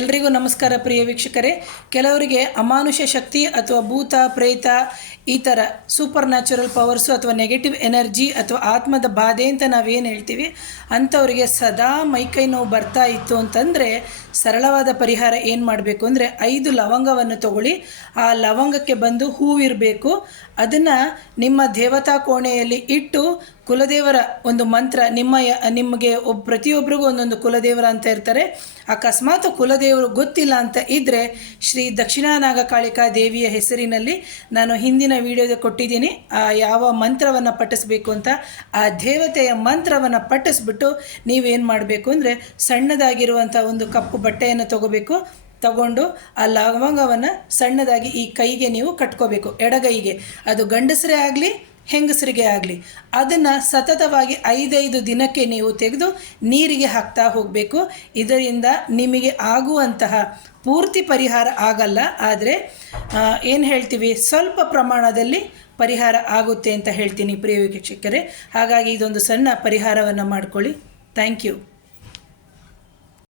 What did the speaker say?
ಎಲ್ರಿಗೂ ನಮಸ್ಕಾರ ಪ್ರಿಯ ವೀಕ್ಷಕರೇ. ಕೆಲವರಿಗೆ ಅಮಾನುಷ ಶಕ್ತಿ ಅಥವಾ ಭೂತ, ಪ್ರೇತ ಈ ಥರ ಸೂಪರ್ ನ್ಯಾಚುರಲ್ ಪವರ್ಸು ಅಥವಾ ನೆಗೆಟಿವ್ ಎನರ್ಜಿ ಅಥವಾ ಆತ್ಮದ ಬಾಧೆ ಅಂತ ನಾವೇನು ಹೇಳ್ತೀವಿ? ಅಂಥವರಿಗೆ ಸದಾ ಮೈಕೈ ನೋವು ಬರ್ತಾ ಇತ್ತು ಅಂತಂದರೆ ಸರಳವಾದ ಪರಿಹಾರ ಏನು ಮಾಡಬೇಕು ಅಂದರೆ ಐದು ಲವಂಗವನ್ನು ತಗೊಳ್ಳಿ. ಆ ಲವಂಗಕ್ಕೆ ಬಂದು ಹೂವಿರಬೇಕು. ಅದನ್ನು ನಿಮ್ಮ ದೇವತಾ ಕೋಣೆಯಲ್ಲಿ ಇಟ್ಟು ಕುಲದೇವರ ಒಂದು ಮಂತ್ರ, ನಿಮ್ಮ ನಿಮಗೆ ಒಬ್ ಪ್ರತಿಯೊಬ್ಬರಿಗೂ ಒಂದೊಂದು ಕುಲದೇವರ ಅಂತ ಇರ್ತಾರೆ. ಅಕಸ್ಮಾತ್ ಕುಲದೇವರು ಗೊತ್ತಿಲ್ಲ ಅಂತ ಇದ್ದರೆ ಶ್ರೀ ದಕ್ಷಿಣ ನಾಗಕಾಳಿಕಾ ದೇವಿಯ ಹೆಸರಿನಲ್ಲಿ ನಾನು ಹಿಂದಿನ ವಿಡಿಯೋದ ಕೊಟ್ಟಿದ್ದೀನಿ. ಆ, ಯಾವ ಮಂತ್ರವನ್ನು ಪಠಿಸ್ಬೇಕು ಅಂತ ಆ ದೇವತೆಯ ಮಂತ್ರವನ್ನು ಪಠಿಸ್ಬಿಟ್ಟು ನೀವೇನು ಮಾಡಬೇಕು ಅಂದರೆ ಸಣ್ಣದಾಗಿರುವಂಥ ಒಂದು ಕಪ್ಪು ಬಟ್ಟೆಯನ್ನು ತಗೋಬೇಕು. ತಗೊಂಡು ಆ ಲವಂಗವನ್ನು ಸಣ್ಣದಾಗಿ ಈ ಕೈಗೆ ನೀವು ಕಟ್ಕೋಬೇಕು, ಎಡಗೈಗೆ. ಅದು ಗಂಡಸರೇ ಆಗಲಿ ಹೆಂಗಸರಿಗೆ ಆಗಲಿ. ಅದನ್ನು ಸತತವಾಗಿ ಐದೈದು ದಿನಕ್ಕೆ ನೀವು ತೆಗೆದು ನೀರಿಗೆ ಹಾಕ್ತಾ ಹೋಗಬೇಕು. ಇದರಿಂದ ನಿಮಗೆ ಆಗುವಂತಹ ಪೂರ್ತಿ ಪರಿಹಾರ ಆಗಲ್ಲ. ಆದರೆ ಏನು ಹೇಳ್ತೀವಿ? ಸ್ವಲ್ಪ ಪ್ರಮಾಣದಲ್ಲಿ ಪರಿಹಾರ ಆಗುತ್ತೆ ಅಂತ ಹೇಳ್ತೀನಿ ಪ್ರಿಯ ವೀಕ್ಷಕರೇ. ಹಾಗಾಗಿ ಇದೊಂದು ಸಣ್ಣ ಪರಿಹಾರವನ್ನು ಮಾಡ್ಕೊಳ್ಳಿ. Thank you.